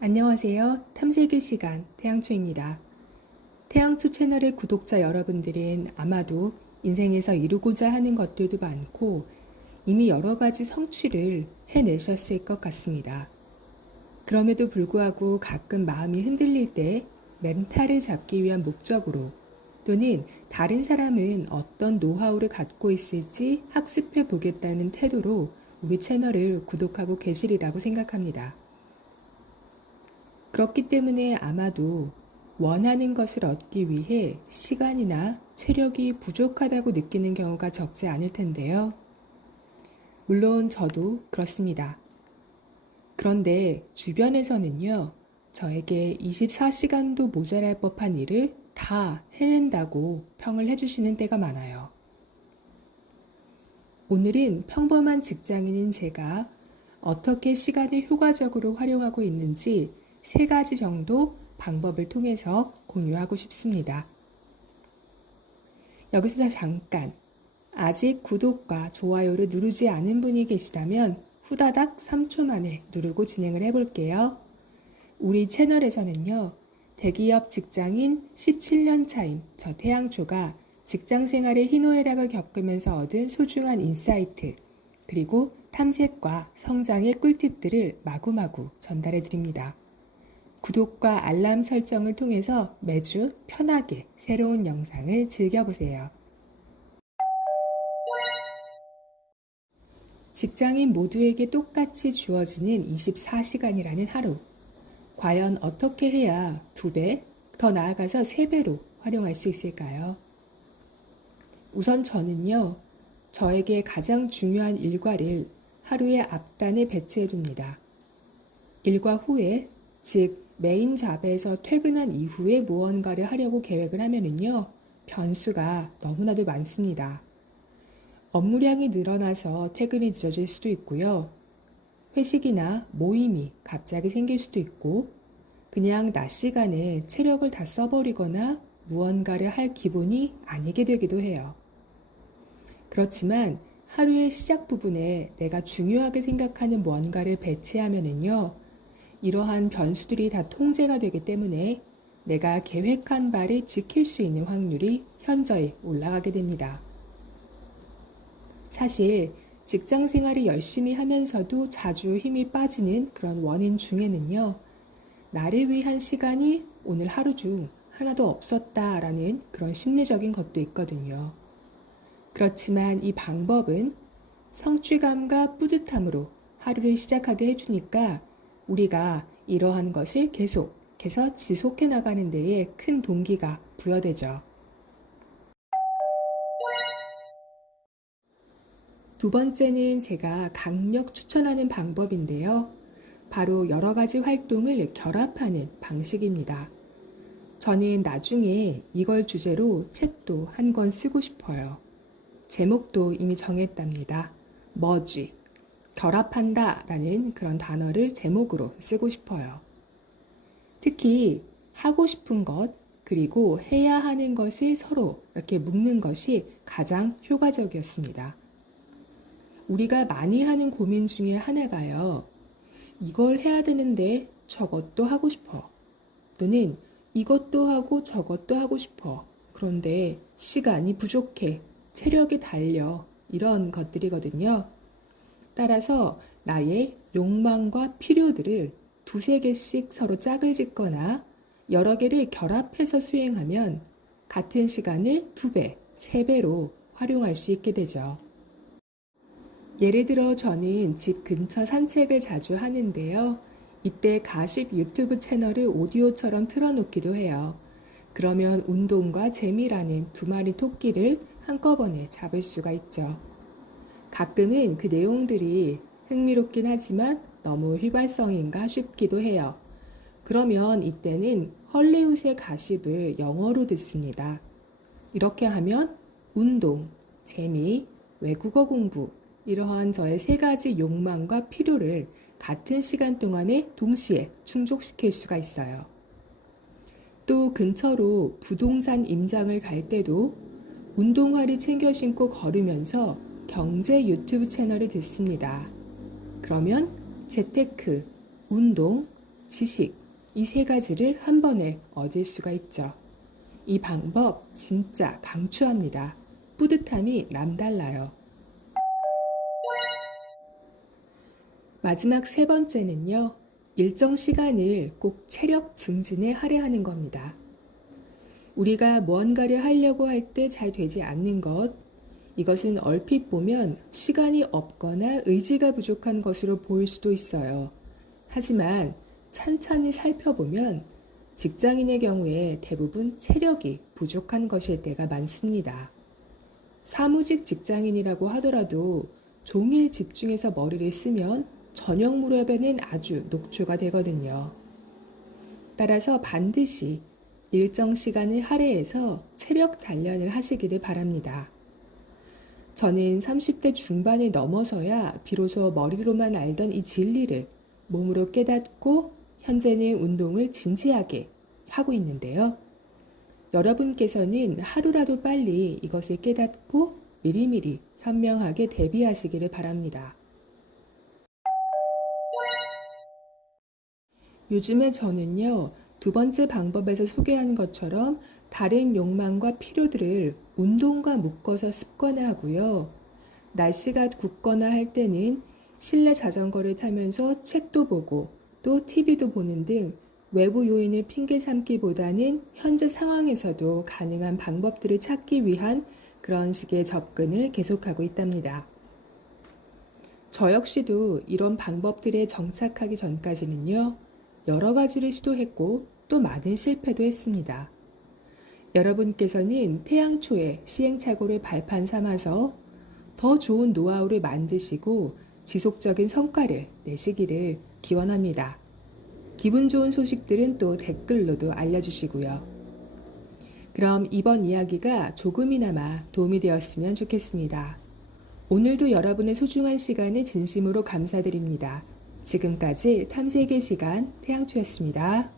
안녕하세요. 탐색의 시간 태양초입니다. 태양초 채널의 구독자 여러분들은 아마도 인생에서 이루고자 하는 것들도 많고 이미 여러 가지 성취를 해내셨을 것 같습니다. 그럼에도 불구하고 가끔 마음이 흔들릴 때 멘탈을 잡기 위한 목적으로 또는 다른 사람은 어떤 노하우를 갖고 있을지 학습해 보겠다는 태도로 우리 채널을 구독하고 계시리라고 생각합니다. 그렇기 때문에 아마도 원하는 것을 얻기 위해 시간이나 체력이 부족하다고 느끼는 경우가 적지 않을 텐데요. 물론 저도 그렇습니다. 그런데 주변에서는요, 저에게 24시간도 모자랄 법한 일을 다 해낸다고 평을 해주시는 때가 많아요. 오늘은 평범한 직장인인 제가 어떻게 시간을 효과적으로 활용하고 있는지 3가지 정도 방법을 통해서 공유하고 싶습니다. 여기서 잠깐, 아직 구독과 좋아요를 누르지 않은 분이 계시다면 후다닥 3초 만에 누르고 진행을 해볼게요. 우리 채널에서는요, 대기업 직장인 17년 차인 저 태양초가 직장 생활의 희노애락을 겪으면서 얻은 소중한 인사이트, 그리고 탐색과 성장의 꿀팁들을 마구마구 전달해 드립니다. 구독과 알람 설정을 통해서 매주 편하게 새로운 영상을 즐겨보세요. 직장인 모두에게 똑같이 주어지는 24시간이라는 하루. 과연 어떻게 해야 2배, 더 나아가서 3배로 활용할 수 있을까요? 우선 저는요, 저에게 가장 중요한 일과를 하루의 앞단에 배치해 둡니다. 일과 후에, 즉 메인 잡에서 퇴근한 이후에 무언가를 하려고 계획을 하면은요, 변수가 너무나도 많습니다. 업무량이 늘어나서 퇴근이 늦어질 수도 있고요. 회식이나 모임이 갑자기 생길 수도 있고, 그냥 낮 시간에 체력을 다 써버리거나 무언가를 할 기분이 아니게 되기도 해요. 그렇지만 하루의 시작 부분에 내가 중요하게 생각하는 무언가를 배치하면은요, 이러한 변수들이 다 통제가 되기 때문에 내가 계획한 바를 지킬 수 있는 확률이 현저히 올라가게 됩니다. 사실 직장 생활을 열심히 하면서도 자주 힘이 빠지는 그런 원인 중에는요, 나를 위한 시간이 오늘 하루 중 하나도 없었다라는 그런 심리적인 것도 있거든요. 그렇지만 이 방법은 성취감과 뿌듯함으로 하루를 시작하게 해주니까 우리가 이러한 것을 계속해서 지속해 나가는 데에 큰 동기가 부여되죠. 2번째는 제가 강력 추천하는 방법인데요. 바로 여러 가지 활동을 결합하는 방식입니다. 저는 나중에 이걸 주제로 책도 한 권 쓰고 싶어요. 제목도 이미 정했답니다. 머지, 결합한다 라는 그런 단어를 제목으로 쓰고 싶어요. 특히 하고 싶은 것, 그리고 해야 하는 것을 서로 이렇게 묶는 것이 가장 효과적이었습니다. 우리가 많이 하는 고민 중에 하나가요. 이걸 해야 되는데 저것도 하고 싶어. 또는 이것도 하고 저것도 하고 싶어. 그런데 시간이 부족해. 체력이 달려. 이런 것들이거든요. 따라서 나의 욕망과 필요들을 2-3개씩 서로 짝을 짓거나 여러 개를 결합해서 수행하면 같은 시간을 2배, 3배로 활용할 수 있게 되죠. 예를 들어 저는 집 근처 산책을 자주 하는데요. 이때 가십 유튜브 채널을 오디오처럼 틀어놓기도 해요. 그러면 운동과 재미라는 2마리 토끼를 한꺼번에 잡을 수가 있죠. 가끔은 그 내용들이 흥미롭긴 하지만 너무 휘발성인가 싶기도 해요. 그러면 이때는 헐리우드의 가십을 영어로 듣습니다. 이렇게 하면 운동, 재미, 외국어 공부, 이러한 저의 3가지 욕망과 필요를 같은 시간 동안에 동시에 충족시킬 수가 있어요. 또 근처로 부동산 임장을 갈 때도 운동화를 챙겨 신고 걸으면서 경제 유튜브 채널을 듣습니다. 그러면 재테크, 운동, 지식, 이 세 가지를 한 번에 얻을 수가 있죠. 이 방법 진짜 강추합니다. 뿌듯함이 남달라요. 마지막 세 번째는요. 일정 시간을 꼭 체력 증진에 할애하는 겁니다. 우리가 무언가를 하려고 할 때 잘 되지 않는 것, 이것은 얼핏 보면 시간이 없거나 의지가 부족한 것으로 보일 수도 있어요. 하지만 찬찬히 살펴보면 직장인의 경우에 대부분 체력이 부족한 것일 때가 많습니다. 사무직 직장인이라고 하더라도 종일 집중해서 머리를 쓰면 저녁 무렵에는 아주 녹초가 되거든요. 따라서 반드시 일정 시간을 할애해서 체력 단련을 하시기를 바랍니다. 저는 30대 중반에 넘어서야 비로소 머리로만 알던 이 진리를 몸으로 깨닫고 현재는 운동을 진지하게 하고 있는데요. 여러분께서는 하루라도 빨리 이것을 깨닫고 미리미리 현명하게 대비하시기를 바랍니다. 요즘에 저는요, 두 번째 방법에서 소개한 것처럼 다른 욕망과 필요들을 운동과 묶어서 습관화하고요. 날씨가 굽거나 할 때는 실내 자전거를 타면서 책도 보고 또 TV도 보는 등 외부 요인을 핑계 삼기보다는 현재 상황에서도 가능한 방법들을 찾기 위한 그런 식의 접근을 계속하고 있답니다. 저 역시도 이런 방법들에 정착하기 전까지는요, 여러 가지를 시도했고 또 많은 실패도 했습니다. 여러분께서는 태양초에 시행착오를 발판 삼아서 더 좋은 노하우를 만드시고 지속적인 성과를 내시기를 기원합니다. 기분 좋은 소식들은 또 댓글로도 알려주시고요. 그럼 이번 이야기가 조금이나마 도움이 되었으면 좋겠습니다. 오늘도 여러분의 소중한 시간을 진심으로 감사드립니다. 지금까지 탐색의 시간 태양초였습니다.